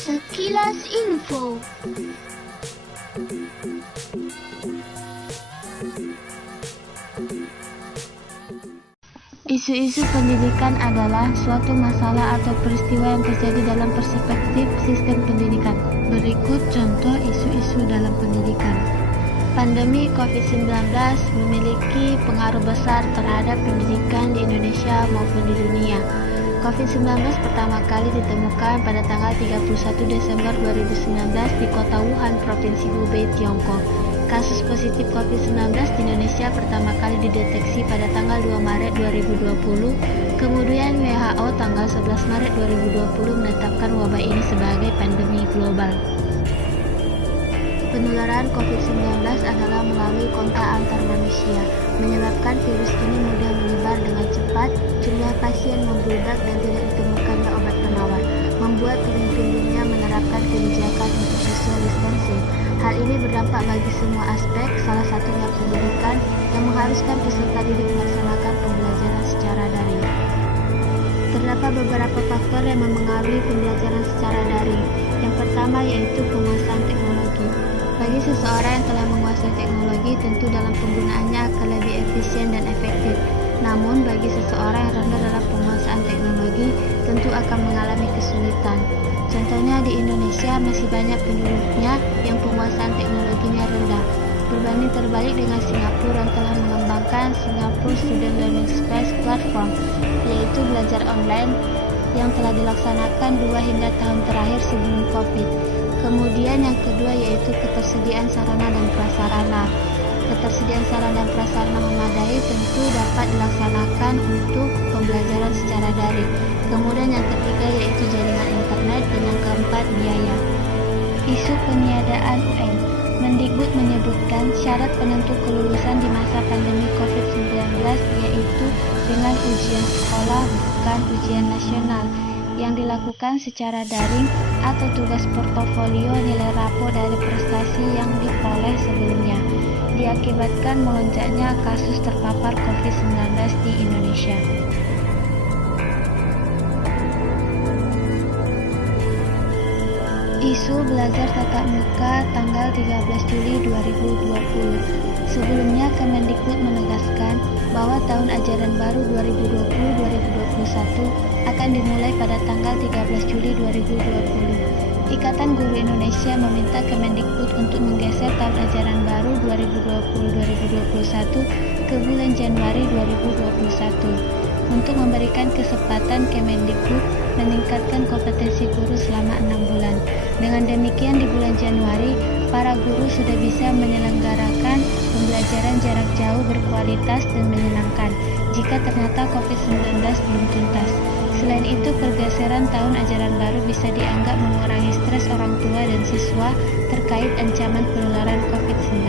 Sekilas Info. Isu-isu pendidikan adalah suatu masalah atau peristiwa yang terjadi dalam perspektif sistem pendidikan. Berikut contoh isu-isu dalam pendidikan. Pandemi COVID-19 memiliki pengaruh besar terhadap pendidikan di Indonesia maupun di dunia. COVID-19 pertama kali ditemukan pada tanggal 31 Desember 2019 di kota Wuhan, Provinsi Hubei, Tiongkok. Kasus positif COVID-19 di Indonesia pertama kali dideteksi pada tanggal 2 Maret 2020. Kemudian WHO tanggal 11 Maret 2020 menetapkan wabah ini sebagai pandemi global. Penularan COVID-19 adalah melalui kontak antar manusia, menyebabkan virus ini mudah menyebar dengan cepat. Jumlah pasien membludak dan tidak ditemukannya obat penawar, membuat pemimpin dunia menerapkan kebijakan untuk social distancing. Hal ini berdampak bagi semua aspek, salah satunya pendidikan yang mengharuskan peserta didik melaksanakan pembelajaran secara daring. Terdapat beberapa faktor yang memengaruhi pembelajaran secara daring. Yang pertama yaitu penguasaan teknologi. Bagi seseorang yang telah menguasai teknologi, tentu dalam penggunaannya akan lebih efisien dan efektif. Namun, bagi seseorang yang rendah dalam penguasaan teknologi, tentu akan mengalami kesulitan. Contohnya di Indonesia masih banyak penduduknya yang penguasaan teknologinya rendah. Berbanding terbalik dengan Singapura yang telah mengembangkan Singapore Student Learning Space Platform, yaitu belajar online yang telah dilaksanakan 2 hingga tahun terakhir sebelum COVID. Kemudian yang kedua yaitu ketersediaan sarana dan prasarana. Ketersediaan sarana dan prasarana memadai tentu dapat dilaksanakan untuk pembelajaran secara daring. Kemudian yang ketiga yaitu jaringan internet, dan yang keempat biaya. Isu peniadaan UN. Mendikbud menyebutkan syarat penentu kelulusan di masa pandemi COVID-19 yaitu dengan ujian sekolah bukan ujian nasional yang dilakukan secara daring atau tugas portofolio nilai rapor dari prestasi yang diperoleh sebelumnya, diakibatkan melonjaknya kasus terpapar COVID-19 di Indonesia. Isu belajar tatap muka tanggal 13 Juli 2020. Sebelumnya Kemendikbud menegaskan bahwa tahun ajaran baru 2020-2021 akan dimulai pada tanggal 13 Juli 2020. Ikatan Guru Indonesia meminta Kemendikbud untuk menggeser tahun ajaran baru 2020-2021 ke bulan Januari 2021 untuk memberikan kesempatan Kemendikbud meningkatkan kompetensi guru selama 6 bulan. Dengan demikian di bulan Januari, para guru sudah bisa menyelenggarakan pembelajaran jarak jauh berkualitas dan menyenangkan jika ternyata COVID-19 belum tuntas. Selain itu, pergeseran tahun ajaran baru bisa dianggap mengurangi stres orang tua dan siswa terkait ancaman penularan COVID-19.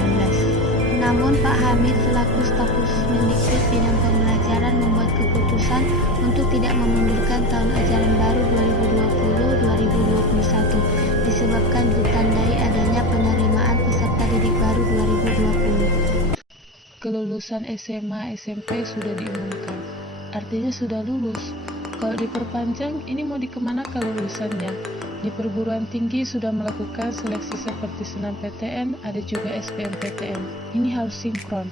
Namun, Pak Hamid selaku staf khusus Mendikbud bidang pembelajaran membuat keputusan untuk tidak memundurkan tahun ajaran baru 2020-2021 disebabkan ditandai adanya penerimaan peserta didik baru 2020. Kelulusan SMA, SMP sudah diumumkan, artinya sudah lulus. Kalau diperpanjang, ini mau dikemana kelulusannya? Di perguruan tinggi sudah melakukan seleksi seperti SNMPTN, ada juga SBMPTN. Ini harus sinkron.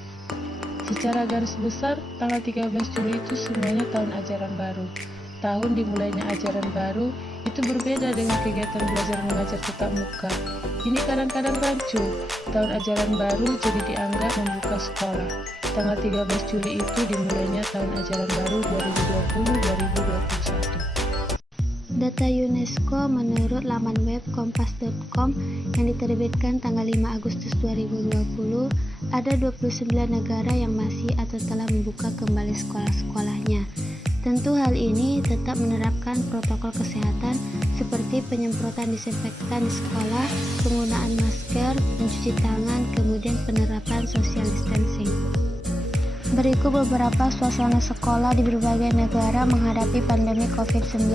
Secara garis besar, tanggal 13 Juli itu semuanya tahun ajaran baru. Tahun dimulainya ajaran baru itu berbeda dengan kegiatan belajar mengajar tatap muka. Ini kadang-kadang rancu. Tahun ajaran baru jadi dianggap membuka sekolah. Tanggal 13 Juli itu dimulainya tahun ajaran baru 2020-2021. Data UNESCO menurut laman web kompas.com yang diterbitkan tanggal 5 Agustus 2020, ada 29 negara yang masih atau telah membuka kembali sekolah-sekolahnya. Tentu hal ini tetap menerapkan protokol kesehatan seperti penyemprotan disinfektan di sekolah, penggunaan masker, mencuci tangan, kemudian penerapan social distancing. Berikut beberapa suasana sekolah di berbagai negara menghadapi pandemi COVID-19.